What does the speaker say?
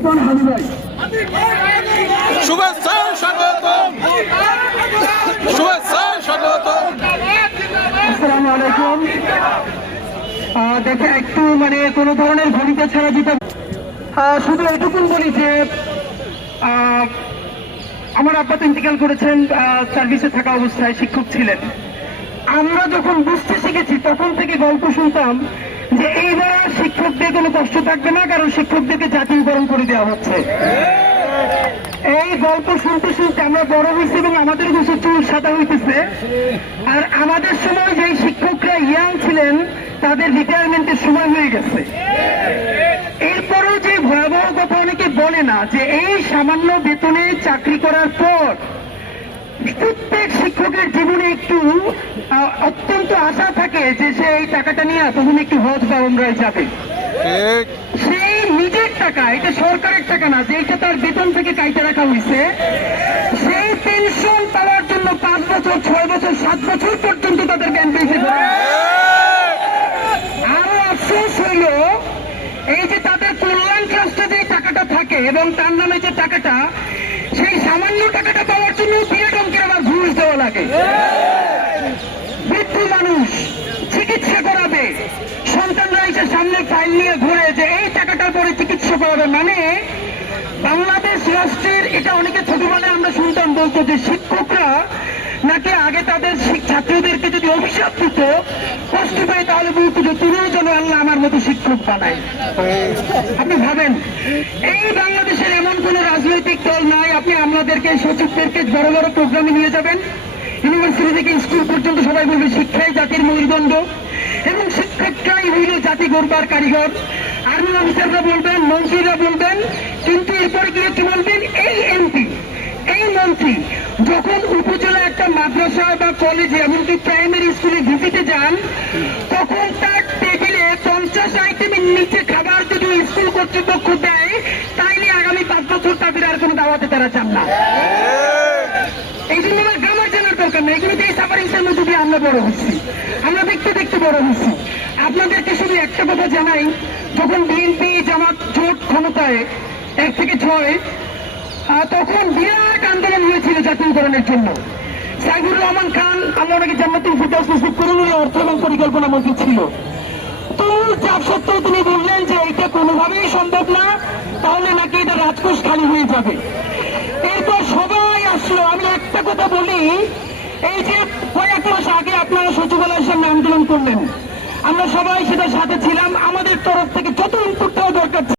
ওসমান হাদি ভাই। শুভেচ্ছা স্বাগতম, শুভেচ্ছা স্বাগতম। আসসালামু আলাইকুম। দেখে একটু মানে কোনো ধরনের ভূমিকা ছাড়া দিতে শুধু এটুকুন বলি যে আমার আব্বা তো ইন্তেকাল করেছেন, সার্ভিসে থাকা অবস্থায় শিক্ষক ছিলেন। আমরা যখন বুঝতে শিখেছি তখন থেকে গল্প শুনতাম যে এইবার শিক্ষকদের কোনো কষ্ট থাকবে না, কারণ শিক্ষকদেরকে জাতীয়করণ করে দেওয়া হচ্ছে। এই গল্প শুনতে শুনতে আমরা বড় হয়েছি এবং আমাদের কিছু চুল সাদা হইতেছে। আর আমাদের সময় যে শিক্ষকরা ইয়াং ছিলেন তাদের রিটায়ারমেন্টের সময় হয়ে গেছে। এরপরও যে ভয়াবহ কথা অনেকে বলে না, যে এই সামান্য বেতনে চাকরি করার পর প্রত্যেক শিক্ষকের জীবনে একটু অত্যন্ত আশা থাকে যে সে এই টাকাটা নিয়ে তখন একটু হজ বা উমরায় যাবে। সেই নিজের টাকা, এটা সরকারের টাকা না, যে এটা তার বেতন থেকে কাইটে রাখা হয়েছে, সেই পেনশন পাওয়ার জন্য 5 বছর 6 বছর 7 বছর পর্যন্ত তাদের জ্ঞান পেয়েছে। আরো আফসোস হইল এই যে তাদের কল্যাণ ট্রাস্টে যে টাকাটা থাকে এবং তার নামে যে টাকাটা, সেই সামান্য টাকাটা পাওয়ার জন্য বিরাট অঙ্কের আবার ঘুষ দেওয়া লাগে। বৃদ্ধ মানুষ চিকিৎসা করাবে, সন্তানরা এসে সামনে ফাইল নিয়ে ঘুরে যে এই টাকাটার পরে চিকিৎসা করাবে। মানে বাংলাদেশ রাষ্ট্রের, এটা অনেকে ছোটবেলায় আমরা শুনতাম বলতো যে শিক্ষকরা নাকি আগে তাদের ছাত্রদেরকে যদি অভিশাপ দিত, কষ্ট পায়, তাহলে বলতো যে তুমিও যেন আল্লাহ আমার মতো শিক্ষক বানায়। আপনি ভাবেন, এই বাংলাদেশের এমন কোন রাজনৈতিক দল নাই, আপনি আমাদেরকে সচিবদেরকে বড় বড় প্রোগ্রামে নিয়ে যাবেন, ইউনিভার্সিটি থেকে স্কুল পর্যন্ত সবাই বলবে শিক্ষাই জাতির মেরুদণ্ড এবং শিক্ষকরাই হইল জাতি গড়বার কারিগর। আর্মি অফিসাররা বলবেন, মন্ত্রীরা বলবেন, কিন্তু এরপরে গিয়ে কি বলবেন, এই এমপি এই মন্ত্রী যখন উপজেলা একটা মাদ্রাসা বা কলেজে এমনকি প্রাইমারি স্কুলে ভিজিটে যান, তখন তার টেবিলে 50 আইটেমের নিচে খাবার যদি স্কুল কর্তৃপক্ষ দেয়, তাইলে আগামী 5 বছর তাদের আর কোনো দাওয়াতে তারা চান না। এই জন্য আমার গ্রামার জানার দরকার নেই, এগুলো এই সাফারিংসের মধ্যে দিয়ে আমরা বড় হচ্ছি, আমরা দেখতে দেখতে বড় হচ্ছি। আপনাদেরকে শুধু একটা কথা জানাই, যখন বিএনপি জামাত জোট ক্ষমতায় 1 থেকে 6, তখন বিরাট আন্দোলন হয়েছিল জাতীয়করণের জন্য। সাইফুর রহমান খান, আমরা ওনাকে জান্নাতুল ফেরদাউস নসিব করুন, উনি অর্থ এবং পরিকল্পনা মন্ত্রী ছিল। তো চাপ সত্ত্বেও তিনি বললেন যে এটা কোনোভাবেই সম্ভব না, তাহলে নাকি এটা রাজকোষ খালি হয়ে যাবে। এরপর সবাই আসলো। আমি একটা কথা বলি, এই যে কয়েক মাস আগে আপনারা সচিবালয়ের সামনে আন্দোলন করলেন, আমরা সবাই সেটার সাথে ছিলাম। আমাদের তরফ থেকে যত ইনপুট দেওয়া দরকার